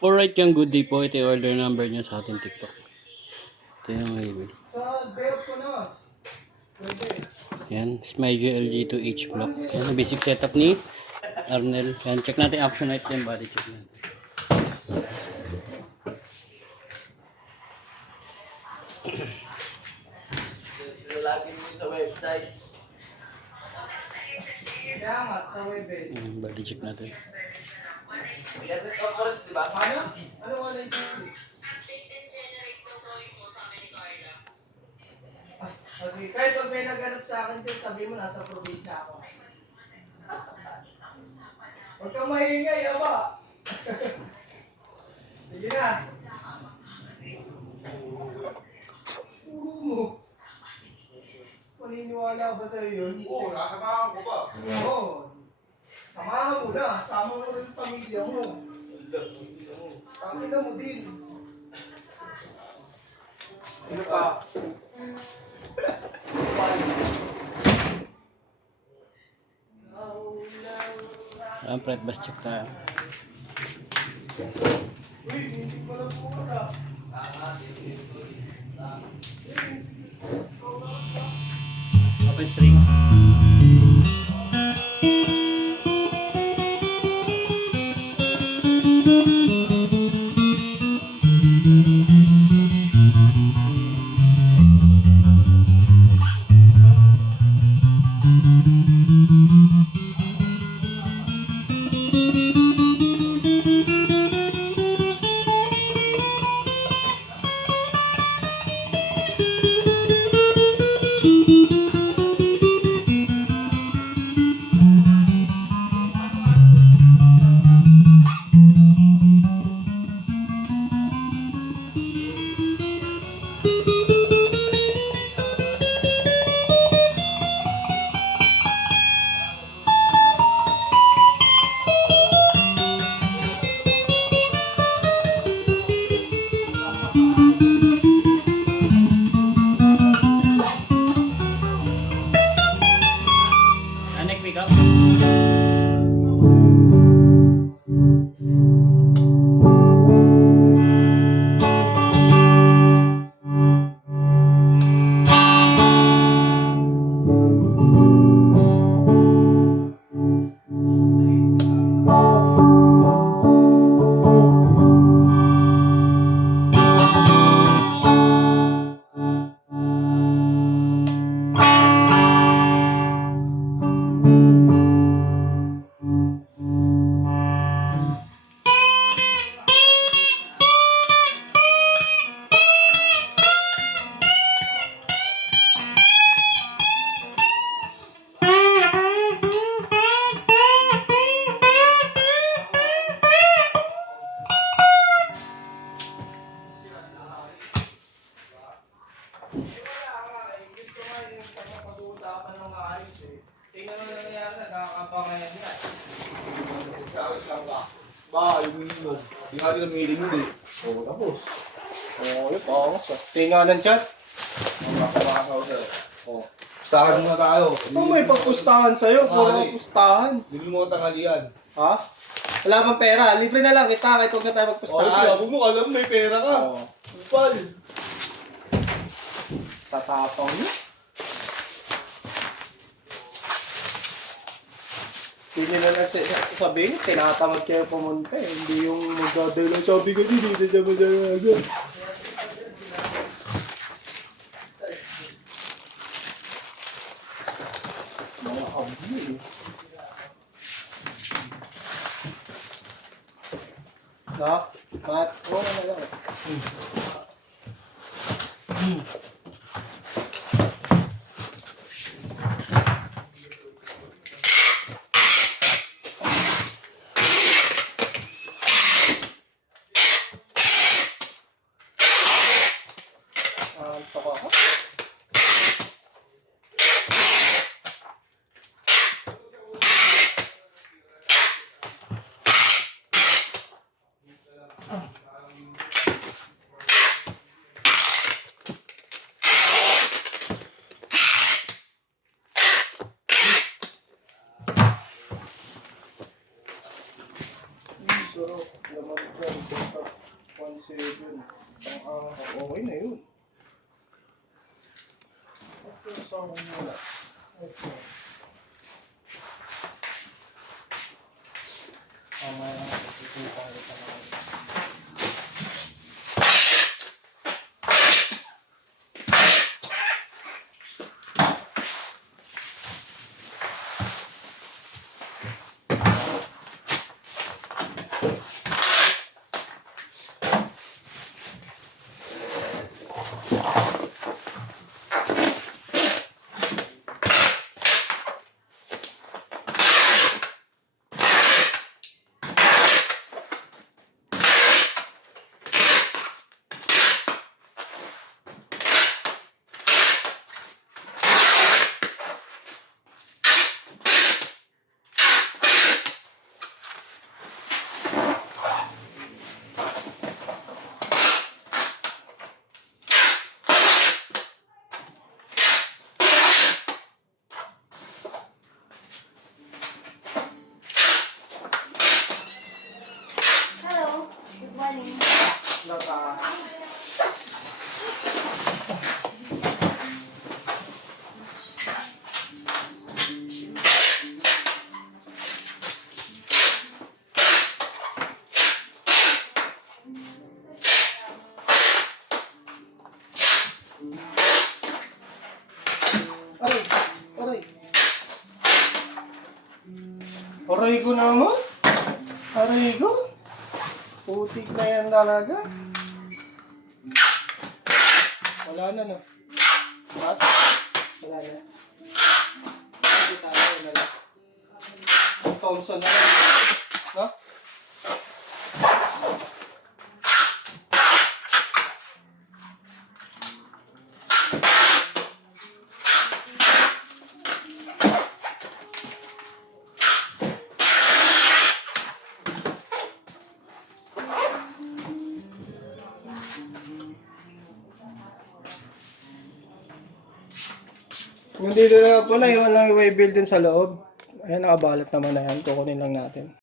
Alright yung good day po. Ito yung order number niya sa ating TikTok. Ito yung Hayway. Yan, Smyge LG2H block. Yan, basic setup ni Arnel. Yan, check natin action light yung body check natin. Lalagin mo sa website. Sa web eh. Body check natin. Yan sa oras, di ba? Ano? Ano wala yung safety? Kasi kahit pag may naganap sa akin din, sabi mo nasa probinsya ako. Huwag kang maingay, aba! Sige na! Puro mo! Maniniwala ba sa'yo yun? Oo, nasamahan ko ba? Oo! Samahan mo na! Sama mo rin yung pamilya mo! Pamilya mo din! Ano pa? Ang fret bus check tayo. Uy, hindi ko lang po ka. Open string. Neck pick up. Gusto nga yung pag-uusapan ng maayos eh. Tingnan mo na nangyari, nakakabangayan yan. Ba, yung minimum. Hindi natin ang minimum eh. Oo, tapos. Oo, yun, pangas ah. Tingnan ng chat. Oo. Pustahan muna tayo. Ito may pagpustahan sa'yo, puro pustahan. Bili mo ang tanghalian. Ha? Wala bang pera? Libre na lang kita kahit huwag na tayo Oo, magpustahan. sabi mo, alam may pera ka. Oo. Upal. Tatapang niyo. Hindi na lang sabihin, tinatamad kayo pumunta eh. Hindi yung magdadala. Sabi ko dito sa madalaga. Mga abli eh. Ha? Mat? Oo na lang. Ito ko ako. naman ito. Backup 1.7. Okay na yun. Ito sa muna. Ito. Mamaya ito tayo naman. Hello, good morning. Naka. Aray, aray. Aray ko naman. Aray ko. Putik na yan talaga. Wala na, no? What? Wala na. Hindi tayo na lang. Thompson na lang. No? Yung dito na po na, iwan lang yung way build din sa loob. Ayan, nakabalot naman na yan. Kukunin lang natin.